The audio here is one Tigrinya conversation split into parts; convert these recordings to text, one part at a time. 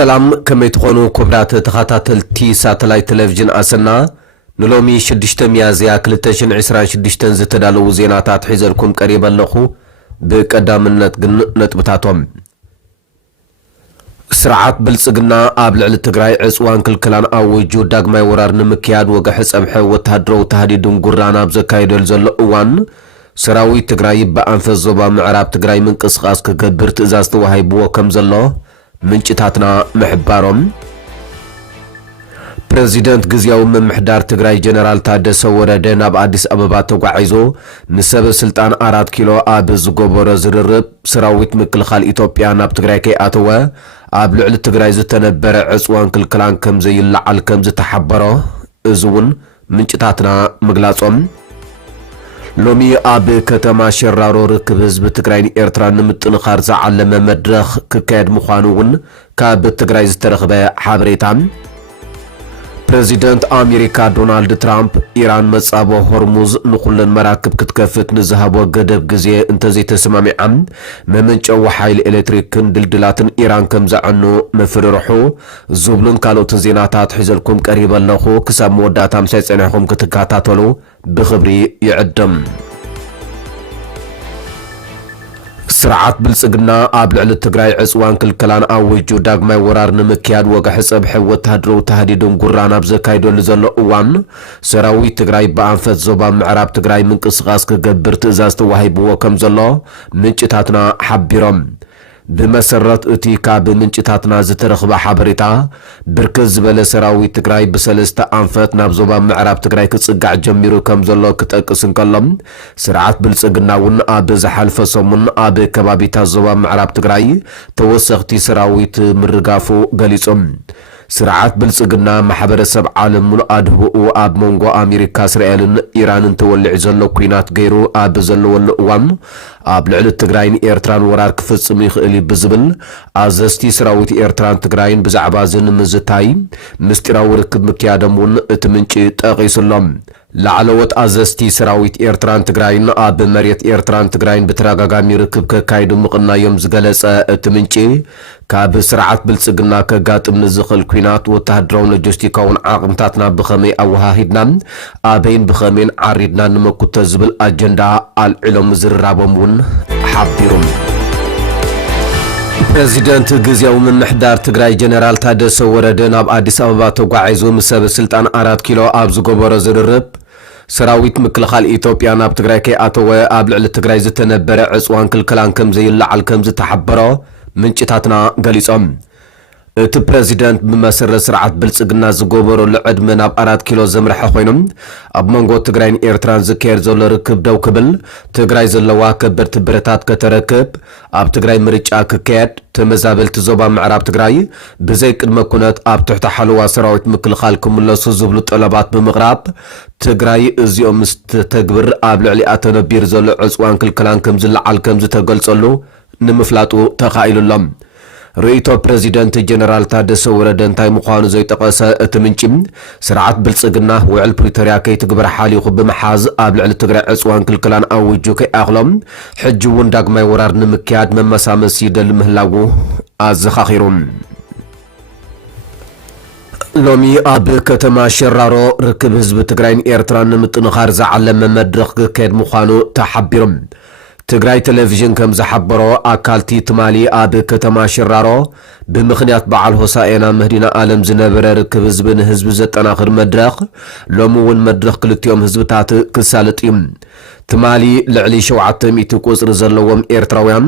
سلام كما تكونوا كبرات تخاتلتي ساتلايت تلفزيون أسنا نلومي شدشت ميازيا كلتشن عسران شدشتن زتدالو زيناتات حيزلكم قريبا لخو بقدام نتبتاتهم سرعات بلصقنا قابل على تግራይ ዕጽዋን ክልክላን አውጁ ዳግማይ ወራር ንምክያድ ወገሕ ጸምሐ ወታደራዊ ተሃዲዱን ጉራና ብዘካይደል ዘሎ እዋን ሰራዊት ትግራይ በአንፈስ ዞባ ምዕራብ ትግራይ ምንቅስቃስ ክገብር ትእዛዝ ተዋሂብዎ ከም ዘሎ ምንጭታትና ምሕባሮም ፕሬዚደንት ግዚያው መምሕዳር ትግራይ ጀነራል ታደሰ ወረደ ናብ አዲስ አበባ ተጓዒዞ ንሰብ ስልጣን 4 ኪሎ አብ ዝጎበረ ዝርርብ ሰራዊት ምክልኻል ኢትዮጵያ ናብ ትግራይ ከይኣተወ ኣብ ልዕሊ ትግራይ ዝተነበረ ዕጽዋን ክልክላን ከም ዘይልዓል ከም ዝተሓበሮ እዙውን ምንጭታትና ምግላጾም ሎሚ አብ ከተማ ሸራሮ ርክብ ህዝብ ትግራይ ኤርትራ ንምጥንኻር ዝዓለመ መድረኽ ክካየድ ምዃኑውን ካብ ትግራይ ዝተረኸበ ሓበሬታ ፕሬዚደንት አሜሪካ ዶናልድ ትራምፕ ኢራን መጻቦ ሆርሙዝ ንኹለን መራክብ ክትከፍት ንዝሃቦ ገደብ ግዜ እንተዘይተሰማሚዓም መመንጨው ኃይል ኤሌክትሪክን ድልድላትን ኢራን ከም ዘዕኑ መፍርርሑ ዝብሉን ካልኦትን ዜናታት ሒዘልኩም ቀሪበለኹ ክሳብ መወዳእታ ምሳይ ጸኒሕኩም ክትከታተሉ ብኽብሪ ይዕደም ስርዓት ብልጽግና ኣብ ልዕሊ ትግራይ ዕጽዋን ክልክላን አውጁ ዳግማይ ወራር ንምክያድ ወገሕ ጸብሐ ወታደራዊ ተሃዲዱን ጉራና ብዘካይደሉ ዘሎ እዋን ሰራዊት ትግራይ በአንፈት ዞባ ምዕራብ ትግራይ ምንቅስቃስ ክገብር ትእዛዝ ተዋሂብዎ ከም ዘሎ ምንጭታትና ሓቢሮም بمسرت اتي كاب منጭታትና ዝተረኽበ ሓበሬታ ብርክዝ ዝበለ ሰራዊት ትግራይ በሰለስተ አንፈት ናብ ዞባ ምዕራብ ትግራይ ክጽጋዕ ጀሚሩ ከም ዘሎ ክጠቅስን ከሎም ስርዓት ብልጽግናውን ኣብ ዝሓልፈ ሰሙን ኣብ ከባቢታት ዞባ ምዕራብ ትግራይ ተወሰኽቲ ሰራዊት ምርጋፉ ገሊጾም ስርዓት ብልጽግና ማሕበረሰብ ዓለም ሙሉ አድህቡ ኣብ መንጎ አሜሪካ እስራኤልን ኢራንን ተወልዕ ዘሎ ኩናት ገይሩ ኣብ ዘለወሉ እዋን ኣብ ልዕሊ ትግራይን ኤርትራን ወራር ክፍጽም ይኽእል ብዝብል ኣዘስቲ ሰራዊት ኤርትራን ትግራይን ብዛዕባ ዝንምዝታይ ምስጢራዊ ርክብ ምክያደሙን እቲ ምንጭ ጠቒሱሎም لعلوت أزستي سراويت إيرتران تግራይን ኣብ መሬት ኤርትራን ትግራይን በተረጋጋሚ ርክብ ከካይዱ ምቕና ዮም ዝገለጸ እትምንጪ ካብ ስርዓት ብልጽግና ከጋጥም ንዝኽእል ኩናት ወታደራዊ ሎጂስቲካውን ዓቕምታትና ብኸመይ ኣወሃሂድና ኣበይን ብኸመይን ዓሪድና ንመኩተ ዝብል ኣጀንዳ ኣልዕሎም ዝራቦምውን ሓቢሮም ፕሬዚደንት ግዚያው መምሕዳር ትግራይ ጀነራል ታደሰ ወረደ ናብ አዲስ አበባ ተጓዒዞ ምሰብ ስልጣን 4 ኪሎ ኣብ ዝጎበረ ዝርርብ ሰራዊት ምክልኻል ኢትዮጵያ ናብ ትግራይ ከይኣተወ ኣብ ልዕሊ ትግራይ ዝተነበረ ዕጽዋን ክልክላን ከም ዘይልዓል ከም ዝተሓበሮ ምንጭታትና ገሊጾም እቲ ፕሬዚደንት ብመሰረት ስርዓት ብልጽግና ዝጎበሮ ልዕድመ ናብ 4 ኪሎ ዘምርሐ ኮይኖም ኣብ መንጎ ትግራይን ኤርትራን ዝካየድ ዘሎ ርክብ ደው ክብል ትግራይ ዘለዋ ከበድቲ ብረታት ከተረክብ ኣብ ትግራይ ምርጫ ክካየድ ተመዛበልቲ ዞባ ምዕራብ ትግራይ ብዘይ ቅድመ ኩነት ኣብ ትሕቲ ሓለዋ ሰራዊት ምክልኻል ክምለሱ ዝብሉ ጠለባት ብምቕራብ ትግራይ እዚኦም ዝተግብር ኣብ ልዕሊ ኣተነቢር ዘሎ ዕጽዋን ክልክላን ከም ዝለዓል ከም ዝተገልጸሉ ንምፍላጡ ተኻኢሉሎም رئيس بريزيدنت جنرال تادس وردن انتاي مخانو زي تقاسا اتمنشم سرعات بلصقنا وعل بريتوريا كي تقبر حالي خب بمحاز قابل على تقرع عصوان كل كلان اوجو كي اغلم حجوون داقماي ورار نمكياد من مسامس يدل مهلاقو ازخاخيرون لومي اب كتما شرارو ركب حزب تقرعين ايرتران نمتنخار زعلم مدرخ كيد مخانو تحبيرم ትግራይ ቴሌቪዥን ከም ዝሓበሮ አካልቲ ትማሊ ኣብ ከተማ ሽራሮ ብምኽንያት በዓል ሆሳኤና መህዲና ዓለም ዝነበረ ርክብ ህዝብን ህዝብ ዘጠናኽር መድረኽ ሎሚ እውን መድረኽ ክልቲኦም ህዝብታት ክሳለጥዮም ትማሊ ልዕሊ 700 ቁጽሪ ዘለዎም ኤርትራውያን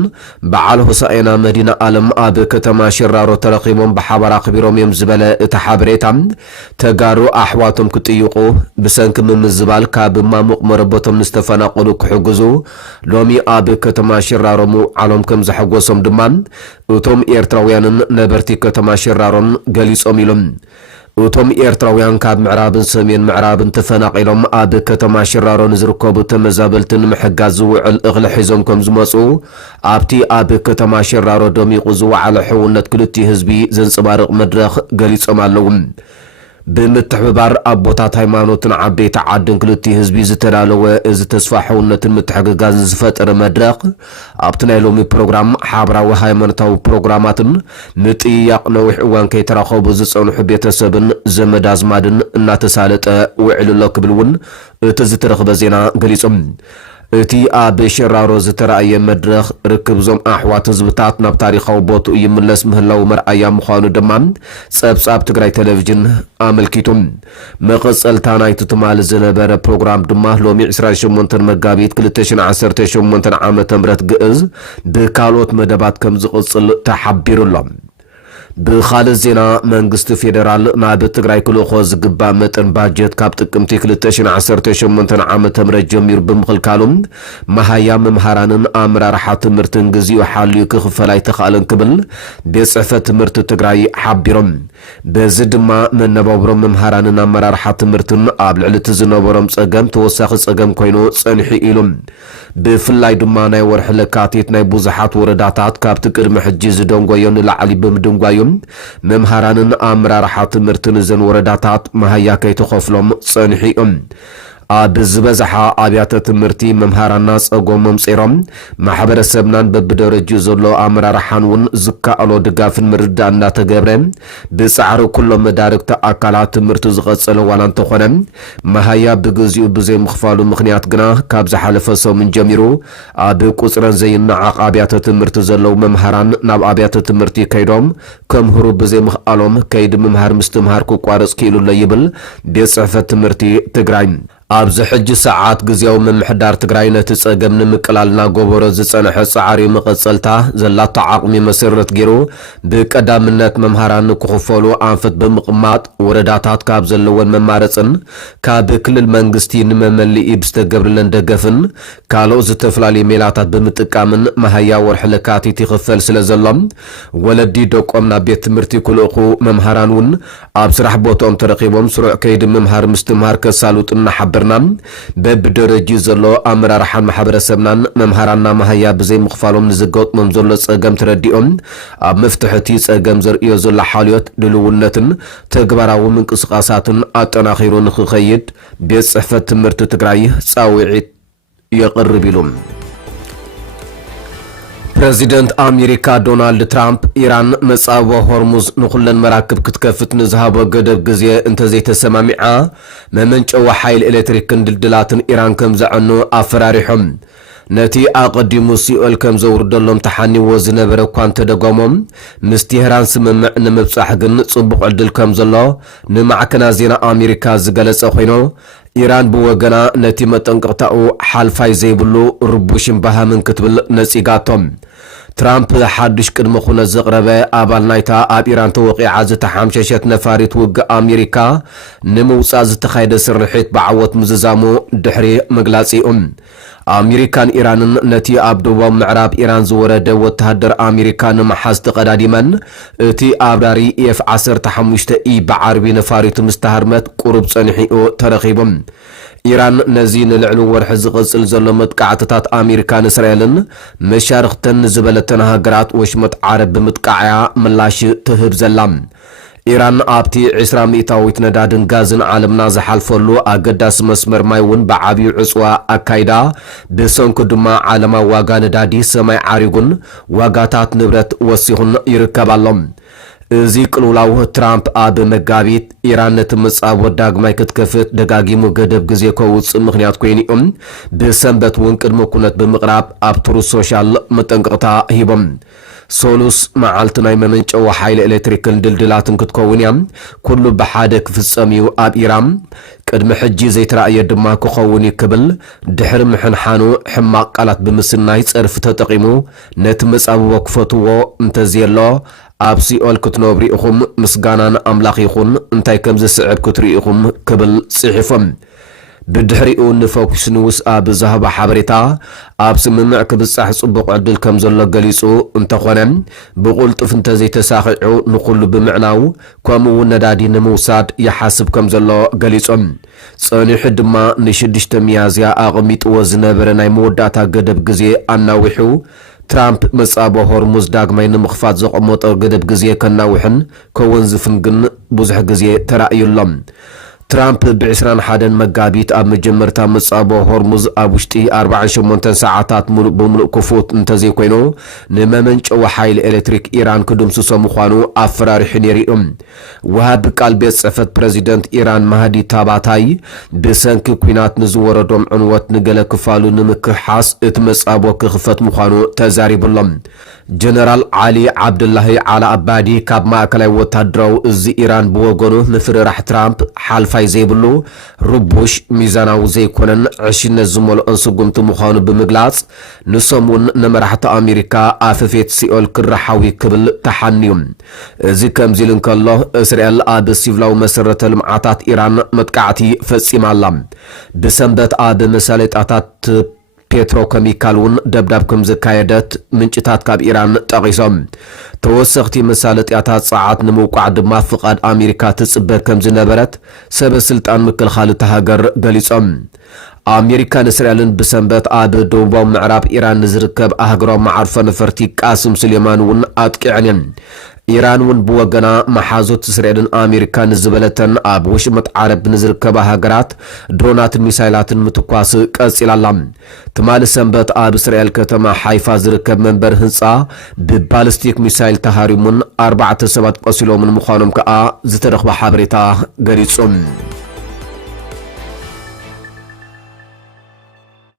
በዓል ሆሳኤና መህዲና ዓለም ኣብ ከተማ ሽራሮ ተረኺቦም ብሓባር ኣኽቢሮም እዮም ዝበለ እቲ ሓበሬታ ተጋሩ ኣሕዋቶም ክጥይቁ ብሰንኪ ምምዝባል ካብ ማሙቕ መረበቶም ንዝተፈናቐሉ ክሕግዙ ሎሚ ኣብ ከተማ ሽራሮ ዓሎም ከም ዝሐጎሶም ድማ እቶም ኤርትራውያንን ነበርቲ ከተማ ሽራሮን ገሊጾም ኢሎም እቶም ኤርትራውያን ካብ ምዕራብን ሰሜን ምዕራብን ተፈናቂሎም ኣብ ከተማ ሽራሮ ዝርከቡ ተመዛበልትን ምሕጋዝ ዝውዕል እኽሊ ሒዞም ከም ዝመጹ ኣብቲ ኣብ ከተማ ሽራሮ ደሚቑ ዝወዓለ ሕውነት ክልቲ ህዝቢ ዘንጸባርቕ መድረኽ ገሊጾም ኣለዉ ብምትሕብባር ኣቦታት ሃይማኖትን ዓበይቲ ዓድን ክልቲ ህዝቢ ዝተዳለወ እዚ ተስፋሕውነትን ምትሕግጋዝ ዝፈጠረ መድረኽ ኣብቲ ናይ ሎሚ ፕሮግራም ሓበራዊ ሃይማኖታዊ ፕሮግራማትን ምጥያቕ ነዊሕ እዋን ከይተራኸቡ ዝጸንሑ ቤተሰብን ዘመድ ኣዝማድን እናተሳለጠ ውዕል ኣሎ ክብል እውን እቲ ዝተረኽበ ዜና ገሊጾም እቲ ኣብ ሸራሮ ዝተረኣየ መድረኽ ርክብ ዞም ኣሕዋት ህዝብታት ናብ ታሪኻዊ ቦትኡ ይምለስ ምህላው መርኣያ ምዃኑ ድማ ጸብጻብ ትግራይ ቴሌቪዥን ኣመልኪቱም መቐጸልታ ናይቲ ትማል ዝነበረ ፕሮግራም ድማ ሎሚ 28 መጋቢት 2018 ዓመተ ምህረት ግዕዝ ብካልኦት መደባት ከም ዝቕጽል ተሓቢሩሎ ብኻልእ ዜና መንግስቲ ፌደራል ናብ ትግራይ ክልእኾ ዝግባእ መጠን ባጀት ካብ ጥቅምቲ 2018 ዓመተ ምህረት ጀሚሩ ብምኽልካሉ መሃያ መምሃራንን ኣመራርሓ ትምህርትን ግዚኡ ሓልዩ ክኽፈል ኣይተኻእለን ክብል ቤት ጽሕፈት ትምህርቲ ትግራይ ሓቢሮም በዚ ድማ መነባብሮም መምሃራንን ኣመራርሓ ትምህርትን ኣብ ልዕሊ እቲ ዝነበሮም ጸገም ተወሳኺ ጸገም ኮይኑ ጸኒሑ ኢሎም ብፍላይ ድማ ናይ ወርሒ ለካቲት ናይ ብዙሓት ወረዳታት ካብቲ ቅድሚ ሕጂ ዝደንጎዮ ንላዕሊ ብምድንጓዮ መምሃራንን ኣመራርሓ ትምህርትን ዘን ወረዳታት መሃያ ከይተኸፍሎም ጸኒሖም ኣብ ዝበዝሓ ኣብያተ ትምህርቲ መምሃራና ጸጎሞም ጼሮም ማሕበረሰብናን በብደረጃኡ ዘሎ ኣመራርሓን እውን ዝከኣሎ ድጋፍን ምርዳእ እናተገብረ ብጻዕሪ ኩሎም መዳርግቲ ኣካላት ትምህርቲ ዝቐጸለ ዋላ እንተኾነ መሃያ ብግዚኡ ብዘይ ምኽፋሉ ምኽንያት ግና ካብ ዝሓለፈ ሰሙን ጀሚሩ ኣብ ቁጽረን ዘይነዓቕ ኣብያተ ትምህርቲ ዘለው መምሃራን ናብ ኣብያተ ትምህርቲ ከይዶም ከምህሩ ብዘይ ምኽኣሎም ከይዲ ምምሃር ምስትምሃር ክቋረጽ ክኢሉሎ ይብል ቤት ጽሕፈት ትምህርቲ ትግራይ ኣብዚ ሕጂ ሰዓት ግዚያዊ ምምሕዳር ትግራይ ነቲ ጸገም ንምቅላልና ጎበሮ ዝጸንሐ ጻዕሪ መቐጸልታ ዘላቶ ዓቕሚ መሰረት ገይሩ ብቀዳምነት መምሃራን ክኽፈሉ ኣንፈት ብምቕማጥ ወረዳታት ካብ ዘለወን መማረፅን ካብ ክልል መንግስቲ ንመመልኢ ብዝተገብርለን ደገፍን ካልኦት ዝተፈላለዩ ሜላታት ብምጥቃምን መሃያ ወርሒ ለካቲት ይኽፈል ስለ ዘሎም ወለዲ ደቆም ናብ ቤት ትምህርቲ ክልእኹ መምሃራን እውን ኣብ ስራሕ ቦታኦም ተረኺቦም ስሩዕ ከይዲ ምምሃር ምስትምሃር ከሳልጡን ሓበርና በብደረጃ ዘሎ ኣመራርሓን ማሕበረሰብናን መምሃራና መሃያ ብዘይ ምኽፋሎም ንዝገጥሞም ዘሎ ጸገም ተረዲኦም ኣብ መፍትሕቲ ጸገም ዘርእዮ ዘሎ ሓልዮት ድልውነትን ተግባራዊ ምንቅስቓሳትን ኣጠናኺሩ ንኽኸይድ ቤት ጽሕፈት ትምህርቲ ትግራይ ጻውዒት የቕርብ ኢሉ ፕሬዚደንት ኣሜሪካ ዶናልድ ትራምፕ ኢራን መጻወ ሆርሙዝ ንኹለን መራክብ ክትከፍት ንዝሃቦ ገደብ ግዜ እንተዘይተሰማሚዓ መመንጨዊ ሓይሊ ኤሌክትሪክን ድልድላትን ኢራን ከም ዘዕኑ ኣፈራሪሖም ነቲ ኣቐዲሙ ሲኦል ከም ዘውርደሎም ተሓኒዎ ዝነበረ እኳ እንተደጎሞም ምስ ቴህራን ስምምዕ ንምብጻሕ ግን ጽቡቕ ዕድል ከም ዘሎ ንማዕከና ዜና ኣሜሪካ ዝገለጸ ኮይኑ ኢራን ብወገና ነቲ መጠንቅቕታኡ ሓልፋይ ዘይብሉ ርቡሽን ባሃምን ክትብል ነጺጋቶም ትራምፕ ሓድሽ ቅድመ ኩነት ዘቕረበ ኣባል ናይታ ኣብ ኢራን ተወቂዓ ዝተሓምሸሸት ነፋሪት ውግእ ኣሜሪካ ንምውፃእ ዝተኻየደ ስርሒት ብዓወት ምዝዛሙ ድሕሪ መግላጺኦም ኣሜሪካን ኢራንን ነቲ ኣብ ደቡብ ምዕራብ ኢራን ዝወረደ ወተሃደር ኣሜሪካ ንምሓዝ ተቐዳዲመን እቲ ኣብራሪ ኤፍ-15 ኢ ብዓርቢ ነፋሪት ምስተሃርመት ቁሩብ ጸኒሑ ተረኺቦም ኢራን ነዚ ንልዕሊ ወርሒ ዝቕጽል ዘሎ መጥቃዕትታት ኣሜሪካን እስራኤልን መሻርክተን ዝበለተን ሃገራት ወሽመጥ ዓረብ ብምጥቃዕያ ምላሽ ትህብ ዘላ ኢራን ኣብቲ 20 ሚእታዊት ነዳድን ጋዝን ዓለምና ዝሓልፈሉ ኣገዳሲ መስመር ማይ እውን ብዓብዪ ዕፅዋ ኣካይዳ ብሰንኪ ድማ ዓለማዊ ዋጋ ነዳዲ ሰማይ ዓሪጉን ዋጋታት ንብረት ወሲኹን ይርከባሎም እዚ ቅልውላው ትራምፕ ኣብ መጋቢት ኢራን ነቲ መጻወ ዳግማይ ክትከፍት ደጋጊሙ ገደብ ግዜ ከውፅእ ምኽንያት ኮይኖም ብሰንበት እውን ቅድመ ኩነት ብምቕራብ ኣብ ትሩዝ ሶሻል መጠንቅቕታ ሂቦም ሶሉስ መዓልቲ ናይ መመንጨዊ ሓይሊ ኤሌክትሪክን ድልድላትን ክትከውን እያ ኩሉ ብሓደ ክፍጸም እዩ ኣብ ኢራን ቅድሚ ሕጂ ዘይተረኣየ ድማ ክኸውን ክብል ድሕሪ ምሕንሓኑ ሕማቕ ቃላት ብምስናይ ጸርፊ ተጠቒሙ ነቲ መጻወ ክፈትዎ እንተዝየሎ ኣብ ሲኦል ክትነብሩ ኢኹም ምስጋናን ኣምላኽ ይኹን እንታይ ከም ዝስዕብ ክትርኢኹም ክብል ጽሒፎም ብድሕሪኡ ንፎኩስ ኒውስ ኣብ ዝሃቦ ሓበሬታ ኣብ ስምምዕ ክብጻሕ ጽቡቕ ዕድል ከም ዘሎ ገሊጹ እንተኾነ ብቁልጡፍ እንተዘይተሳኺዑ ንኹሉ ብምዕናው ከምኡውን ነዳዲ ንምውሳድ ይሓስብ ከም ዘሎ ገሊጾም ጸኒሑ ድማ ን6 ሚያዝያ ኣቐሚጥዎ ዝነበረ ናይ መወዳእታ ገደብ ግዜ ኣናዊሑ ትራምፕ መጻቦ ሆርሙዝ ዳግማይ ንምኽፋት ዘቐመጦ ገደብ ግዜ ከናውሕን ከወንዝፍን ግን ብዙሕ ግዜ ተራእዩሎም ትራምፕ ብ21 መጋቢት ኣብ መጀመርታ መጻቦ ሆርሙዝ ኣብ ውሽጢ 48 ሰዓታት ሙሉእ ክፉት እንተዘይ ኮይኑ ንመመንጨዊ ሓይሊ ኤሌክትሪክ ኢራን ክድምስሶ ምዃኑ ኣፈራሪሑ ነይሩ ወሃቢ ቃል ቤት ጽሕፈት ፕሬዚደንት ኢራን ማህዲ ታባታይ ብሰንኪ ኩናት ንዝወረዶም ዕንወት ንገለ ክፋሉ ንምክሓስ እቲ መጻቦ ክኽፈት ምዃኑ ተዛሪቡሎም ጀነራል ዓሊ ዓብድላሂ ዓላ አባዲ ካብ ማእከላይ ወታደራዊ እዚ ኢራን ብወገኑ ምፍርራሕ ትራምፕ ሓልፋይ ዘይብሉ ርቡሽ ሚዛናዊ ዘይኮነን ዕሽነት ዝመልኦን ስጉምቲ ምዃኑ ብምግላጽ ንሶምን ንመራሕቲ ኣሜሪካ ኣፈፌት ሲኦል ክረሓዊ ክብል ተሓንዩ እዚ ከምዚ ኢሉ እንከሎ እስራኤል ኣብ ሲቪላዊ መሰረተ ልምዓታት ኢራን መጥቃዕቲ ፈጺማላ ብሰንበት ኣብ መሳለጣታት ፔትሮኬሚካሉን ደብዳብ ከም ዝካየደት ምንጭታት ካብ ኢራን ጠቂሶም ተወሰኽቲ መሳለጥያታት ጸዓት ንምውቃዕ ድማ ፍቃድ ኣሜሪካ ትጽበ ከም ዝነበረት ሰበስልጣን ምክልኻል ተሃገር ገሊጾም ኣሜሪካ ንእስራኤልን ብሰንበት ኣብ ደቡባዊ ምዕራብ ኢራን ንዝርከብ ኣህጉራዊ መዓርፎ ነፈርቲ ቃስም ስሌማን እውን ኣጥቂዐን ኢራን እውን ብወገና መሓዞት እስራኤልን ኣሜሪካን ዝበለተን ኣብ ውሽመጥ ዓረብ ንዝርከባ ሃገራት ድሮናትን ሚሳይላትን ምትኳስ ቀጺላላ ትማሊ ሰንበት ኣብ እስራኤል ከተማ ሓይፋ ዝርከብ መንበር ህንፃ ብባሊስቲክ ሚሳይል ተሃሪሙን 4 ሰባት ቆሲሎምን ምዃኖም ከዓ ዝተረኽበ ሓበሬታ ገሊጹ